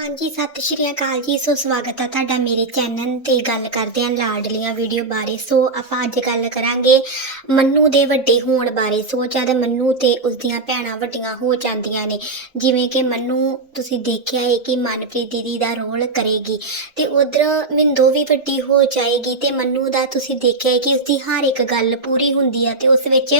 ਹਾਂਜੀ, ਸਤਿ ਸ਼੍ਰੀ ਅਕਾਲ ਜੀ। ਸੋ ਸਵਾਗਤ ਹੈ ਤੁਹਾਡਾ ਮੇਰੇ ਚੈਨਲ ਤੇ ਗੱਲ ਕਰਦੇ ਹਾਂ ਲਾਡਲੀਆਂ ਵੀਡੀਓ ਬਾਰੇ। ਸੋ ਆਪਾਂ ਅੱਜ ਗੱਲ ਕਰਾਂਗੇ ਮੰਨੂ ਦੇ ਵੱਡੇ ਹੋਣ ਬਾਰੇ। ਸੋ ਜਦ ਮੰਨੂ ਤੇ ਉਸਦੀਆਂ ਭੈਣਾਂ ਵੱਡੀਆਂ ਹੋ ਜਾਂਦੀਆਂ ਨੇ, ਜਿਵੇਂ ਕਿ ਮੰਨੂ, ਤੁਸੀਂ ਦੇਖਿਆ ਹੈ ਕਿ ਮਨਪ੍ਰੀਤ ਦੀਦੀ ਦਾ ਰੋਲ ਕਰੇਗੀ ਤੇ ਉਧਰ ਮਿੰਦੋ ਵੀ ਵੱਡੀ ਹੋ ਜਾਏਗੀ ਤੇ ਮੰਨੂ ਦਾ ਤੁਸੀਂ ਦੇਖਿਆ ਹੈ ਕਿ ਉਸਦੀ ਹਰ ਇੱਕ ਗੱਲ ਪੂਰੀ ਹੁੰਦੀ ਹੈ ਤੇ ਉਸ ਵਿੱਚ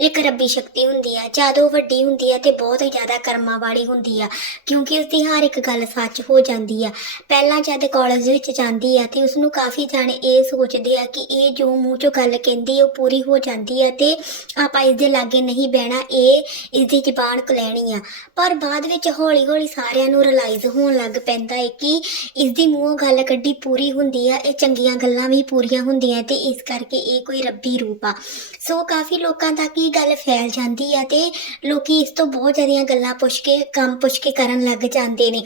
ਇੱਕ ਰੱਬੀ ਸ਼ਕਤੀ ਹੁੰਦੀ ਹੈ ਜਦ ਉਹ ਵੱਡੀ ਹੁੰਦੀ ਹੈ ਤੇ ਬਹੁਤ ਹੀ ਜ਼ਿਆਦਾ ਕਰਮਾਂ ਵਾਲੀ ਹੁੰਦੀ ਆ, ਕਿਉਂਕਿ ਉਸਦੀ ਹਰ ਇੱਕ ਗੱਲ ਸੱਚ ਹੋ ਜਾਂਦੀ ਆ। ਪਹਿਲਾਂ ਜਦ ਕਾਲਜ ਵਿੱਚ ਜਾਂਦੀ ਆ ਤੇ ਉਸ ਨੂੰ ਕਾਫੀ ਜਾਣੇ ਇਹ ਸੋਚਦੇ ਆ ਕਿ ਇਹ ਜੋ ਮੂੰਹ ਚੋਂ ਗੱਲ ਕਹਿੰਦੀ ਉਹ ਪੂਰੀ ਹੋ ਜਾਂਦੀ ਆ ਤੇ ਆਪਾਂ ਇਸ ਦੇ ਲਾਗੇ ਨਹੀਂ ਬਹਿਣਾ, ਇਹ ਇਸ ਦੀ ਜ਼ਬਾਨ ਕਲੈਣੀ ਆ। ਪਰ ਬਾਅਦ ਵਿੱਚ ਹੌਲੀ ਹੌਲੀ ਸਾਰਿਆਂ ਨੂੰ ਰਿਅਲਾਈਜ਼ ਹੋਣ ਲੱਗ ਪੈਂਦਾ ਹੈ ਕਿ ਇਸ ਦੀ ਮੂੰਹੋਂ ਗੱਲ ਕੱਢੀ ਪੂਰੀ ਹੁੰਦੀ ਆ, ਇਹ ਚੰਗੀਆਂ ਗੱਲਾਂ ਵੀ ਪੂਰੀਆਂ ਹੁੰਦੀਆਂ ਤੇ ਇਸ ਕਰਕੇ ਇਹ ਕੋਈ ਰੱਬੀ ਰੂਪ ਆ। ਸੋ ਕਾਫੀ ਲੋਕਾਂ ਤੱਕ ਇਹ ਗੱਲ ਫੈਲ ਜਾਂਦੀ ਆ ਤੇ ਲੋਕੀ ਇਸ ਤੋਂ ਬਹੁਤ ਜ਼ਿਆਦੀਆਂ ਗੱਲਾਂ ਪੁੱਛ ਕੇ, ਕੰਮ ਪੁੱਛ ਕੇ ਕਰਨ ਲੱਗ ਜਾਂਦੇ ਨੇ।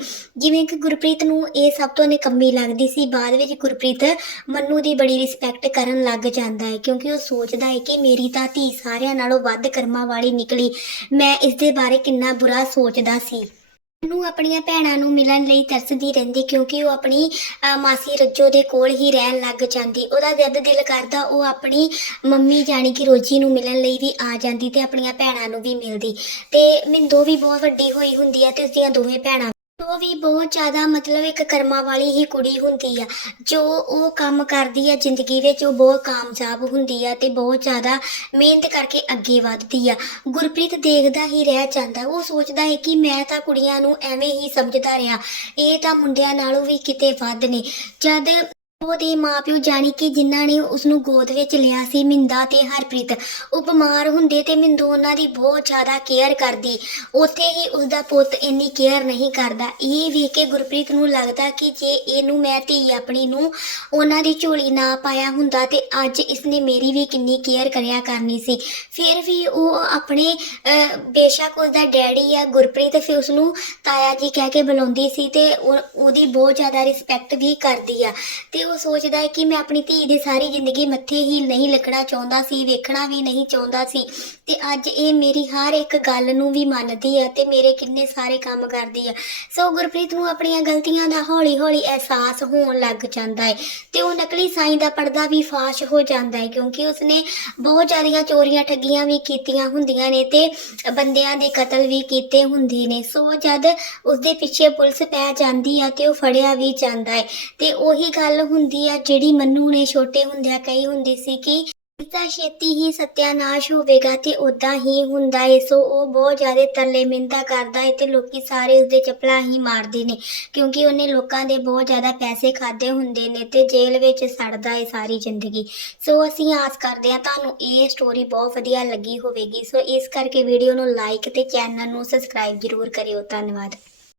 ਜਿਵੇਂ ਕਿ ਗੁਰਪ੍ਰੀਤ ਨੂੰ ਇਹ ਸਭ ਤੋਂ ਨਿਕੰਮੀ ਲੱਗਦੀ ਸੀ, ਬਾਅਦ ਵਿੱਚ ਗੁਰਪ੍ਰੀਤ ਮੰਨੂ ਦੀ ਬੜੀ ਰਿਸਪੈਕਟ ਕਰਨ ਲੱਗ ਜਾਂਦਾ ਹੈ, ਕਿਉਂਕਿ ਉਹ ਸੋਚਦਾ ਹੈ ਕਿ ਮੇਰੀ ਤਾਂ ਧੀ ਸਾਰਿਆਂ ਨਾਲੋਂ ਵੱਧ ਕਰਮਾਂ ਵਾਲੀ ਨਿਕਲੀ। ਮੈਂ ਇਸ ਦੇ ਬਾਰੇ ਕਿੰਨਾ ਬੁਰਾ ਸੋਚਦਾ ਸੀ। ਨੂੰ ਆਪਣੀਆਂ ਭੈਣਾਂ ਨੂੰ ਮਿਲਣ ਲਈ ਤਰਸਦੀ ਰਹਿੰਦੀ, ਕਿਉਂਕਿ ਉਹ ਆਪਣੀ ਮਾਸੀ ਰੱਜੋ ਦੇ ਕੋਲ ਹੀ ਰਹਿਣ ਲੱਗ ਜਾਂਦੀ। ਉਹਦਾ ਜਦ ਦਿਲ ਕਰਦਾ, ਉਹ ਆਪਣੀ ਮੰਮੀ ਜਾਣੀ ਕਿ ਰੋਜੀ ਨੂੰ ਮਿਲਣ ਲਈ ਵੀ ਆ ਜਾਂਦੀ ਤੇ ਆਪਣੀਆਂ ਭੈਣਾਂ ਨੂੰ ਵੀ ਮਿਲਦੀ। ਤੇ ਮਿੰਦੋ ਵੀ ਬਹੁਤ ਵੱਡੀ ਹੋਈ ਹੁੰਦੀ ਆ ਤੇ ਉਸਦੀਆਂ ਦੋਵੇਂ ਭੈਣਾਂ ਉਹ ਵੀ ਬਹੁਤ ਜ਼ਿਆਦਾ ਮਤਲਬ ਇੱਕ ਕਰਮਾਂ ਵਾਲੀ ਹੀ ਕੁੜੀ ਹੁੰਦੀ ਆ। ਜੋ ਉਹ ਕੰਮ ਕਰਦੀ ਆ ਜ਼ਿੰਦਗੀ ਵਿੱਚ, ਉਹ ਬਹੁਤ ਕਾਮਯਾਬ ਹੁੰਦੀ ਆ ਤੇ ਬਹੁਤ ਜ਼ਿਆਦਾ ਮਿਹਨਤ ਕਰਕੇ ਅੱਗੇ ਵੱਧਦੀ ਆ। ਗੁਰਪ੍ਰੀਤ ਦੇਖਦਾ ਹੀ ਰਹਿ ਜਾਂਦਾ। ਉਹ ਸੋਚਦਾ ਹੈ ਕਿ ਮੈਂ ਤਾਂ ਕੁੜੀਆਂ ਨੂੰ ਐਵੇਂ ਹੀ ਸਮਝਦਾ ਰਿਹਾ। ਇਹ ਤਾਂ ਮੁੰਡਿਆਂ ਨਾਲੋਂ ਵੀ ਕਿਤੇ ਵੱਧ ਨੇ। ਜਦ ਉਹਦੇ ਮਾਪਿਓ ਜਾਣੀ ਕਿ ਜਿਨ੍ਹਾਂ ਨੇ ਉਸ ਨੂੰ ਗੋਦ ਵਿੱਚ ਲਿਆ ਸੀ ਮਿੰਦਾ ਤੇ ਹਰਪ੍ਰੀਤ। ਉਹ ਬਿਮਾਰ ਹੁੰਦੇ ਤੇ ਮਿੰਦੋ ਉਹਨਾਂ ਦੀ ਬਹੁਤ ਜ਼ਿਆਦਾ ਕੇਅਰ ਕਰਦੀ। ਉੱਥੇ ਹੀ ਉਸ ਦਾ ਪੁੱਤ ਇੰਨੀ ਕੇਅਰ ਨਹੀਂ ਕਰਦਾ। ਇਹ ਵੇਖ ਕੇ ਗੁਰਪ੍ਰੀਤ ਨੂੰ ਲੱਗਦਾ ਕਿ ਜੇ ਇਹਨੂੰ ਮੈਂ ਧੀ ਆਪਣੀ ਨੂੰ ਉਹਨਾਂ ਦੀ ਝੋਲੀ ਨਾ ਪਾਇਆ ਹੁੰਦਾ ਤੇ ਅੱਜ ਇਸਨੇ ਮੇਰੀ ਵੀ ਕਿੰਨੀ ਕੇਅਰ ਕਰਿਆ ਕਰਨੀ ਸੀ। ਫਿਰ ਵੀ ਉਹ ਆਪਣੇ ਅਹ, ਬੇਸ਼ੱਕ ਉਸ ਦਾ ਡੈਡੀ ਆ ਗੁਰਪ੍ਰੀਤ ਫਿਰ ਉਸ ਨੂੰ ਤਾਇਆ ਜੀ ਕਹਿ ਕੇ ਬੁਲਾਉਂਦੀ ਸੀ ਤੇ ਉਹ- ਉਹਦੀ ਬਹੁਤ ਜ਼ਿਆਦਾ ਰਿਸਪੈਕਟ ਵੀ ਕਰਦੀ ਆ। ਤੇ ਉਹ ਸੋਚਦਾ ਹੈ ਕਿ ਮੈਂ ਆਪਣੀ ਧੀ ਦੀ ਸਾਰੀ ਜ਼ਿੰਦਗੀ ਮੱਥੇ ਹੀ ਨਹੀਂ ਲੱਗਣਾ ਚਾਹੁੰਦਾ ਸੀ, ਵੇਖਣਾ ਵੀ ਨਹੀਂ ਚਾਹੁੰਦਾ ਸੀ। ਤੇ ਅੱਜ ਇਹ ਮੇਰੀ ਹਰ ਇੱਕ ਗੱਲ ਨੂੰ ਵੀ ਮੰਨਦੀ ਆ ਤੇ ਮੇਰੇ ਕਿੰਨੇ ਸਾਰੇ ਕੰਮ ਕਰਦੀ ਆ। ਸੋ ਗੁਰਪ੍ਰੀਤ ਨੂੰ ਆਪਣੀਆਂ ਗਲਤੀਆਂ ਦਾ ਹੌਲੀ-ਹੌਲੀ ਅਹਿਸਾਸ ਹੋਣ ਲੱਗ ਜਾਂਦਾ ਹੈ ਤੇ ਉਹ ਨਕਲੀ ਸਾਈਂ ਦਾ ਪਰਦਾ ਵੀ ਫਾਸ਼ ਹੋ ਜਾਂਦਾ ਹੈ ਕਿਉਂਕਿ ਉਸਨੇ ਬਹੁਤ ਜ਼ਿਆਦੀਆਂ ਚੋਰੀਆਂ ਠੱਗੀਆਂ ਵੀ ਕੀਤੀਆਂ ਹੁੰਦੀਆਂ ਨੇ ਤੇ ਬੰਦਿਆਂ ਦੇ ਕਤਲ ਵੀ ਕੀਤੇ ਹੁੰਦੇ ਨੇ। ਸੋ ਜਦ ਉਸਦੇ ਪਿੱਛੇ ਪੁਲਿਸ ਪੈ ਜਾਂਦੀ ਆ ਤੇ ਉਹ ਫੜਿਆ ਵੀ ਜਾਂਦਾ ਹੈ ਤੇ ਉਹੀ ਗੱਲ ਹੁੰਦੀ ਆ ਜਿਹੜੀ ਮੰਨੂ ਨੇ ਛੋਟੇ ਹੁੰਦਿਆਂ ਕਹੀ ਹੁੰਦੀ ਸੀ ਕਿ ਇਸਦਾ ਛੇਤੀ ਹੀ ਸਤਿਆਨਾਸ਼ ਹੋਵੇਗਾ ਤੇ ਉਦਾਂ ਹੀ ਹੁੰਦਾ ਏ। ਸੋ ਉਹ ਬਹੁਤ ਜ਼ਿਆਦਾ ਤਰਲੇ ਮਿੰਦਾ ਕਰਦਾ ਏ ਤੇ ਲੋਕੀ ਸਾਰੇ ਉਸਦੇ ਚੱਪਲਾਂ ਹੀ ਮਾਰਦੇ ਨੇ, ਕਿਉਂਕਿ ਉਹਨੇ ਲੋਕਾਂ ਦੇ ਬਹੁਤ ਜ਼ਿਆਦਾ ਪੈਸੇ ਖਾਦੇ ਹੁੰਦੇ ਨੇ ਤੇ ਜੇਲ੍ਹ ਵਿੱਚ ਸੜਦਾ ਏ ਸਾਰੀ ਜ਼ਿੰਦਗੀ। ਸੋ ਅਸੀਂ ਆਸ ਕਰਦੇ ਹਾਂ ਤੁਹਾਨੂੰ ਇਹ ਸਟੋਰੀ ਬਹੁਤ ਵਧੀਆ ਲੱਗੀ ਹੋਵੇਗੀ। ਸੋ ਇਸ ਕਰਕੇ ਵੀਡੀਓ ਨੂੰ ਲਾਈਕ ਤੇ ਚੈਨਲ ਨੂੰ ਸਬਸਕ੍ਰਾਈਬ ਜ਼ਰੂਰ ਕਰਿਓ। ਧੰਨਵਾਦ।